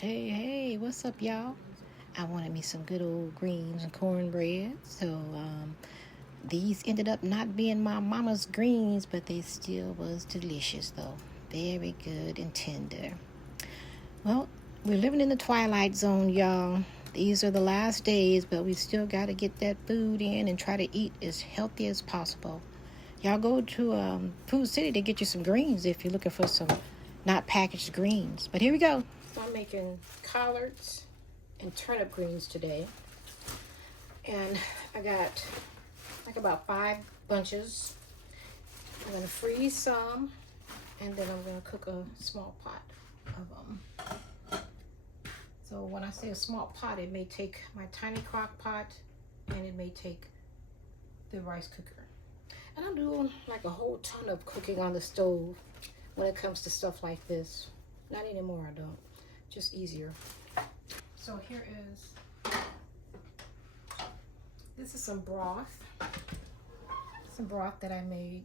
Hey, what's up, y'all? I wanted me some good old greens and cornbread. These ended up not being my mama's greens, but they still was delicious, though. Very good and tender. Well, we're living in the twilight zone, y'all. These are the last days, but we still got to get that food in and try to eat as healthy as possible. Y'all go to Food City to get you some greens if you're looking for some not packaged greens. But here we go. I'm making collards and turnip greens today. And I got like about 5 bunches. I'm going to freeze some, and then I'm going to cook a small pot of them. So when I say a small pot, it may take my tiny crock pot, and it may take the rice cooker. And I'm doing like a whole ton of cooking on the stove when it comes to stuff like this. Not anymore, I don't. Just easier. So here is, this is some broth. Some broth that I made.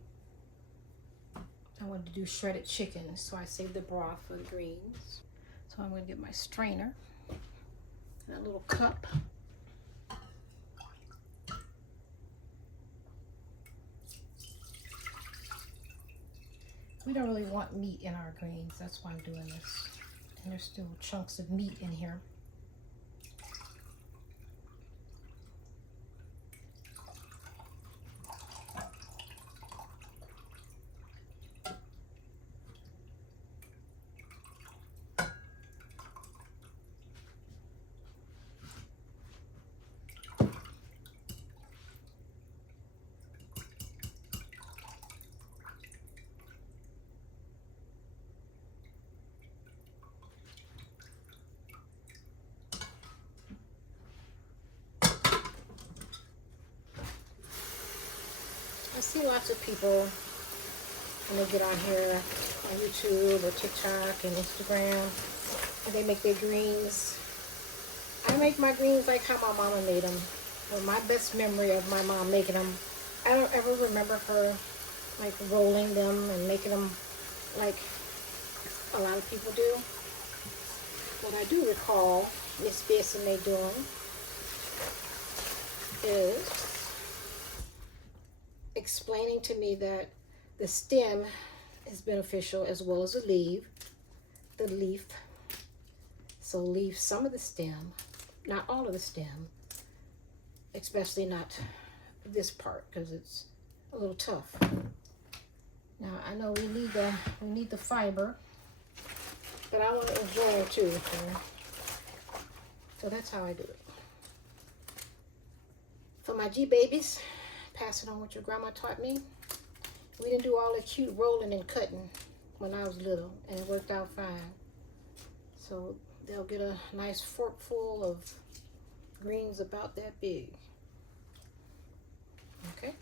I wanted to do shredded chicken, so I saved the broth for the greens. So I'm going to get my strainer and a little cup. We don't really want meat in our greens, that's why I'm doing this. And there's still chunks of meat in here. I see lots of people when they get on here on YouTube or TikTok and Instagram, and they make their greens. I make my greens like how my mama made them. Well, my best memory of my mom making them, I don't ever remember her like rolling them and making them like a lot of people do. What I do recall MsBessieMae's doing is explaining to me that the stem is beneficial as well as the leaf. So leave some of the stem, not all of the stem, especially not this part because it's a little tough. Now I know we need the fiber, but I want to enjoy it too. So that's how I do it. For my G babies, pass it on what your grandma taught me. We didn't do all the cute rolling and cutting when I was little, and it worked out fine. So they'll get a nice fork full of greens about that big. Okay.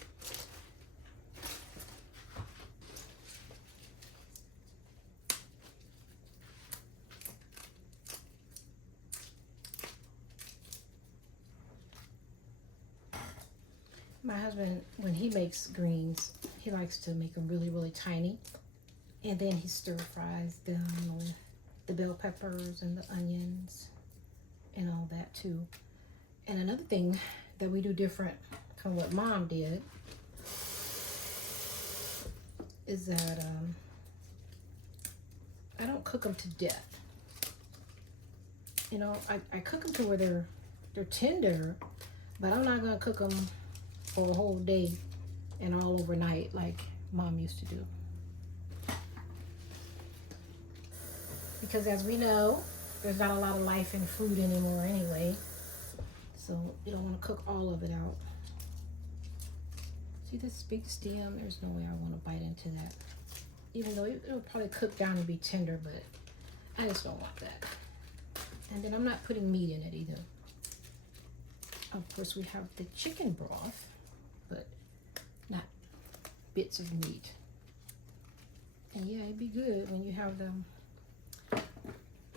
My husband, when he makes greens, he likes to make them really, really tiny. And then he stir fries them with the bell peppers and the onions and all that too. And another thing that we do different from what Mom did is that I don't cook them to death. You know, I cook them to where they're tender, but I'm not gonna cook them for a whole day and all overnight like Mom used to do. Because as we know, there's not a lot of life in food anymore anyway. So you don't want to cook all of it out. See this big stem? There's no way I want to bite into that. Even though it'll probably cook down and be tender, but I just don't want that. And then I'm not putting meat in it either. Of course, we have the chicken broth, but not bits of meat. And yeah, it'd be good when you have them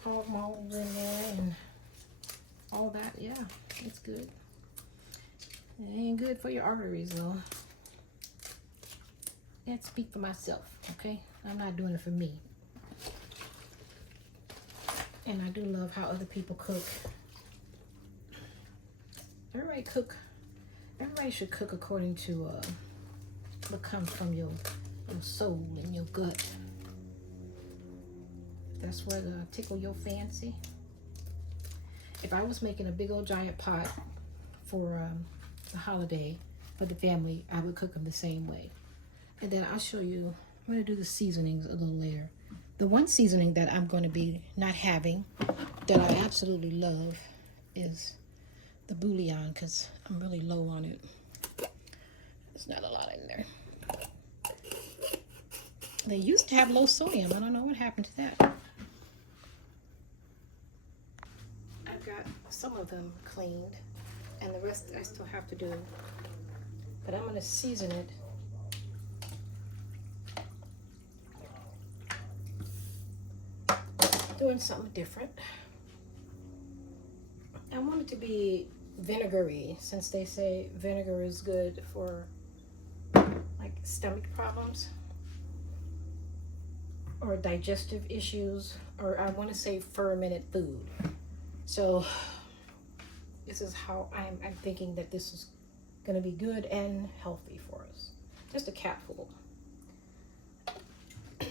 hog maws in there and all that. Yeah, it's good. It ain't good for your arteries though. Let's speak for myself, okay? I'm not doing it for me. And I do love how other people cook. Everybody should cook according to what comes from your soul and your gut. That's what tickle your fancy. If I was making a big old giant pot for the holiday for the family, I would cook them the same way. And then I'll show you, I'm going to do the seasonings a little later. The one seasoning that I'm going to be not having that I absolutely love is the bouillon, because I'm really low on it. There's not a lot in there. They used to have low sodium. I don't know what happened to that. I've got some of them cleaned, and the rest I still have to do. But I'm going to season it doing something different. I want it to be vinegary, since they say vinegar is good for like stomach problems or digestive issues, or I want to say fermented food. So this is how I'm thinking that this is going to be good and healthy for us. Just a capful. I'm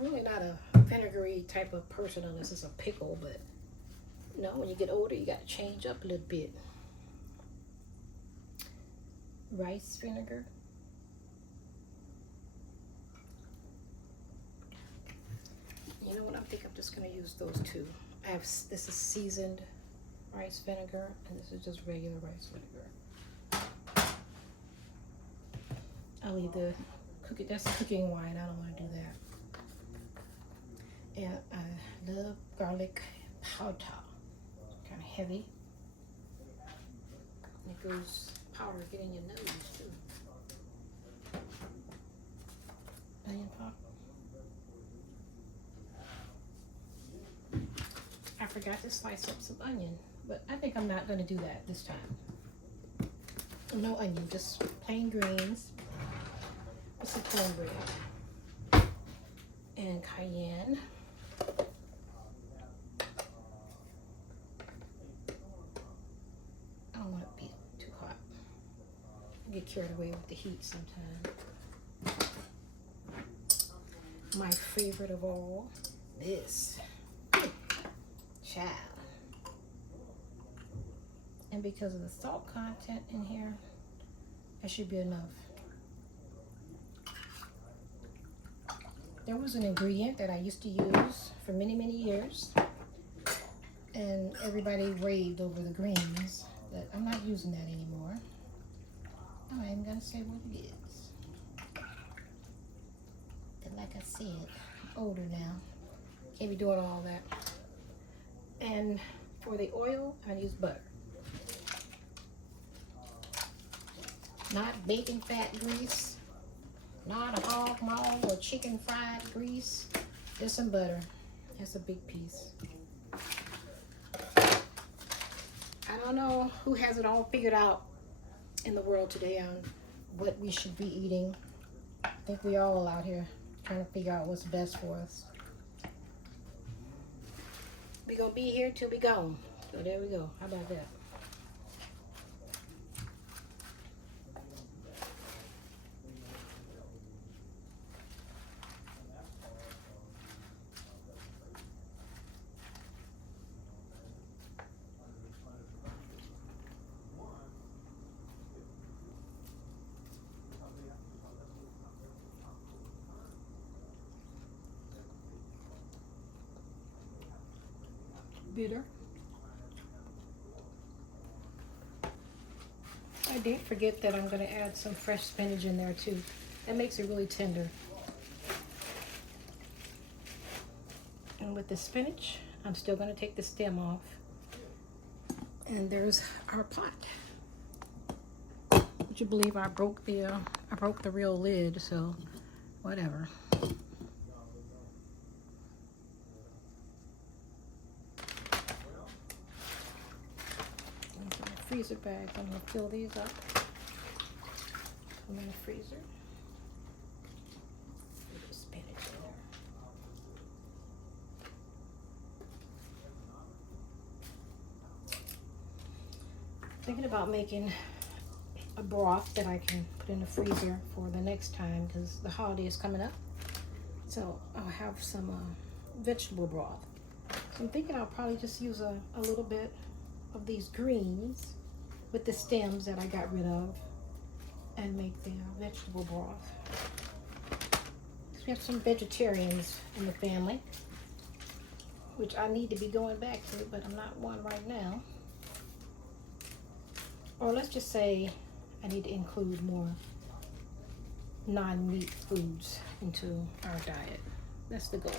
really not a vinegary type of person unless it's a pickle, but you know, when you get older, you got to change up a little bit. Rice vinegar. You know what? I think I'm just going to use those two. This is seasoned rice vinegar, and this is just regular rice vinegar. I'll either cook it. That's cooking wine. I don't want to do that. And I love garlic powder. Kind of heavy. It goes powder get in your nose too. Onion powder. I forgot to slice up some onion, but I think I'm not going to do that this time. No onion, just plain greens with some cornbread and cayenne. I don't want it to be too hot. I get carried away with the heat sometimes. My favorite of all, this. Child. And because of the salt content in here, that should be enough. There was an ingredient that I used to use for many, many years, and everybody raved over the greens, but I'm not using that anymore. I'm not even gonna say what it is. But like I said, I'm older now. Can't be doing all that. And for the oil, I use butter. Not bacon fat grease, not a hog maw or chicken fried grease, just some butter. That's a big piece. I don't know who has it all figured out in the world today on what we should be eating. I think we all out here trying to figure out what's best for us. We're going to be here till we gone. So there we go. How about that? Bitter. I did forget that I'm going to add some fresh spinach in there too. That makes it really tender. And with the spinach, I'm still going to take the stem off. And there's our pot. Would you believe I broke the real lid, so whatever. Freezer bags. I'm going to fill these up. I'm in the freezer. Put the spinach in there. Thinking about making a broth that I can put in the freezer for the next time because the holiday is coming up. So I'll have some vegetable broth. So I'm thinking I'll probably just use a little bit of these greens with the stems that I got rid of and make the vegetable broth. So we have some vegetarians in the family, which I need to be going back to, but I'm not one right now. Or let's just say I need to include more non-meat foods into our diet. That's the goal.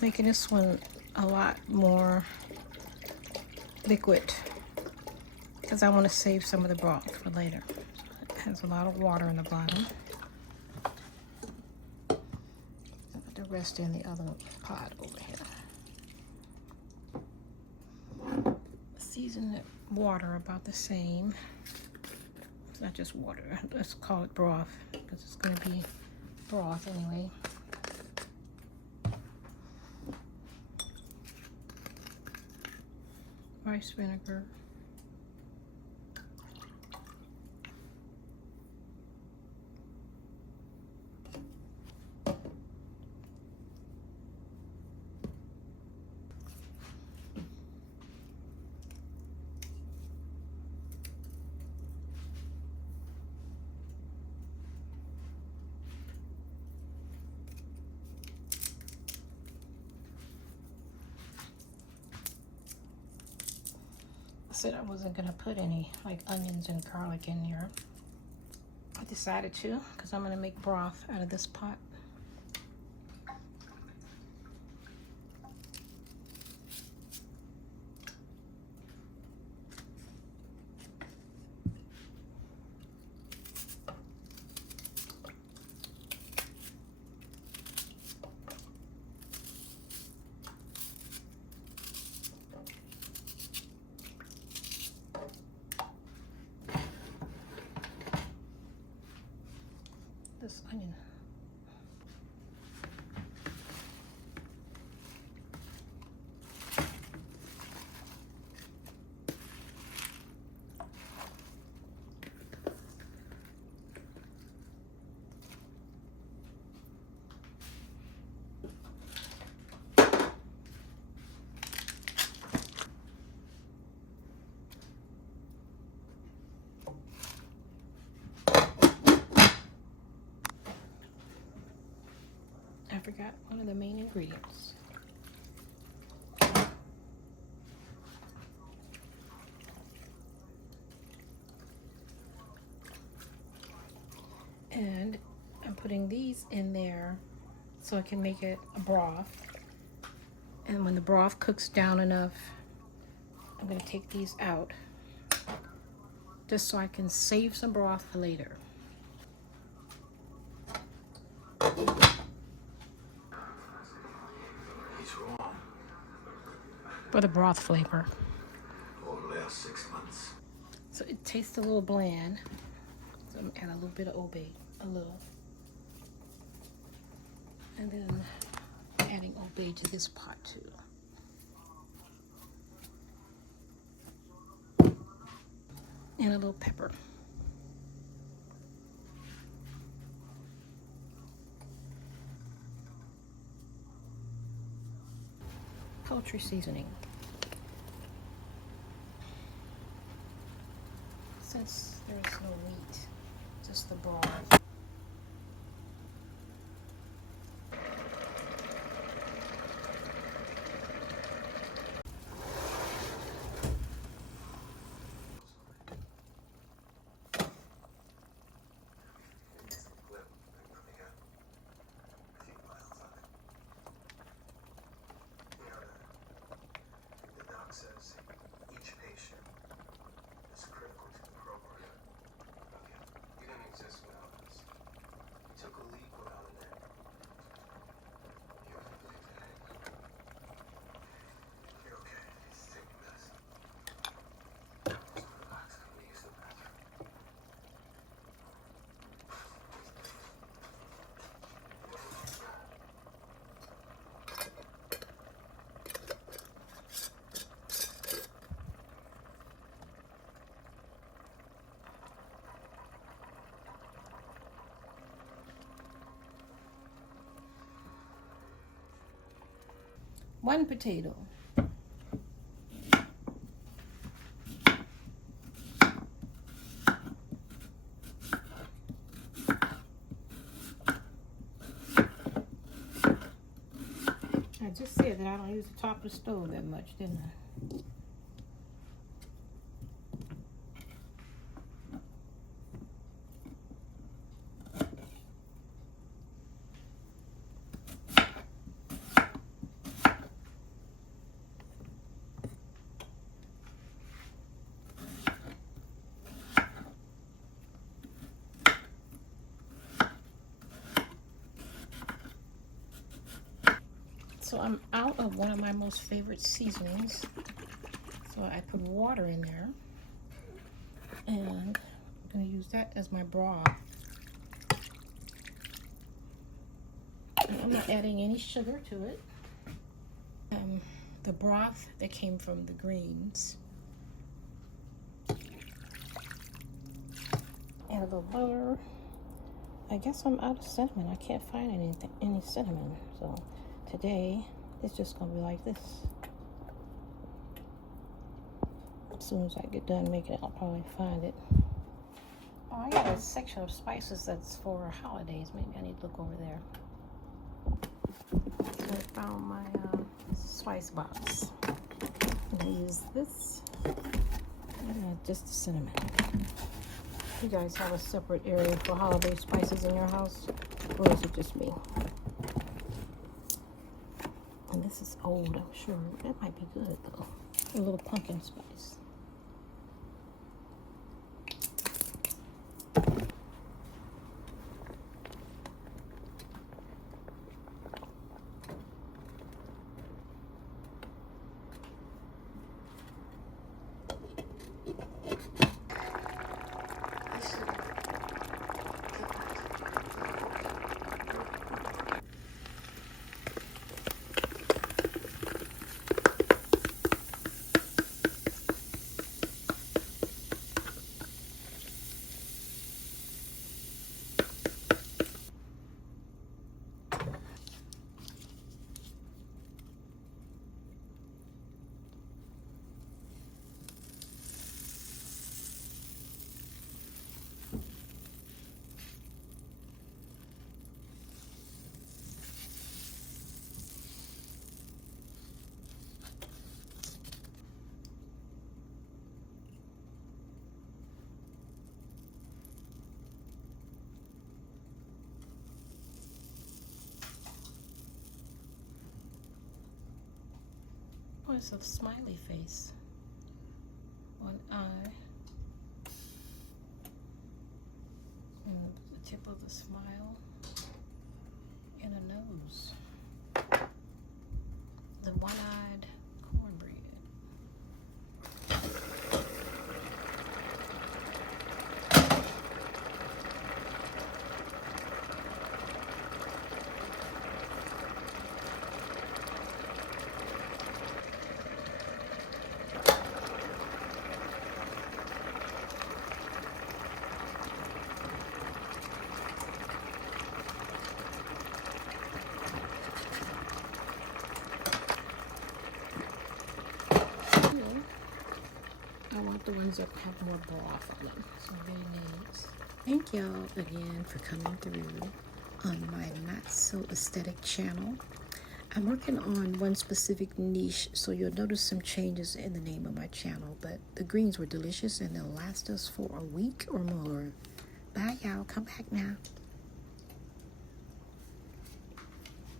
Making this one a lot more liquid because I want to save some of the broth for later. It has a lot of water in the bottom. Put the rest in the other pot over here. Season the water about the same. It's not just water. Let's call it broth because it's going to be broth anyway. Rice vinegar. I said I wasn't gonna put any like onions and garlic in here. I decided to because I'm gonna make broth out of this pot. This onion. I forgot one of the main ingredients. And I'm putting these in there so I can make it a broth. And when the broth cooks down enough, I'm going to take these out just so I can save some broth for later. For the broth flavor. Over the last 6 months. So it tastes a little bland. So I'm gonna add a little bit of Old Bay, a little. And then adding Old Bay to this pot too. And a little pepper. Poultry seasoning. Since there is no meat, just the broth. Says each patient is critical to the program. Okay. You didn't exist without us. 1 potato. I just said that I don't use the top of the stove that much, didn't I? So I'm out of one of my most favorite seasonings. So I put water in there. And I'm going to use that as my broth. And I'm not adding any sugar to it. The broth that came from the greens. Add a little butter. I guess I'm out of cinnamon. I can't find any cinnamon. So today it's just going to be like this. As soon as I get done making it, I'll probably find it. Oh, I got a section of spices that's for holidays. Maybe I need to look over there. So I found my spice box. I'm going to use this. Just the cinnamon. You guys have a separate area for holiday spices in your house? Or is it just me? And this is old, I'm sure. That might be good, though. A little pumpkin spice. Oh, it's a smiley face. 1 eye. And the tip of the smile. And a nose. The one-eyed cornbread. I want the ones that have more broth on them. So mayonnaise. Thank y'all again for coming through on my Not So Aesthetic channel. I'm working on one specific niche, so you'll notice some changes in the name of my channel. But the greens were delicious and they'll last us for a week or more. Bye y'all. Come back now.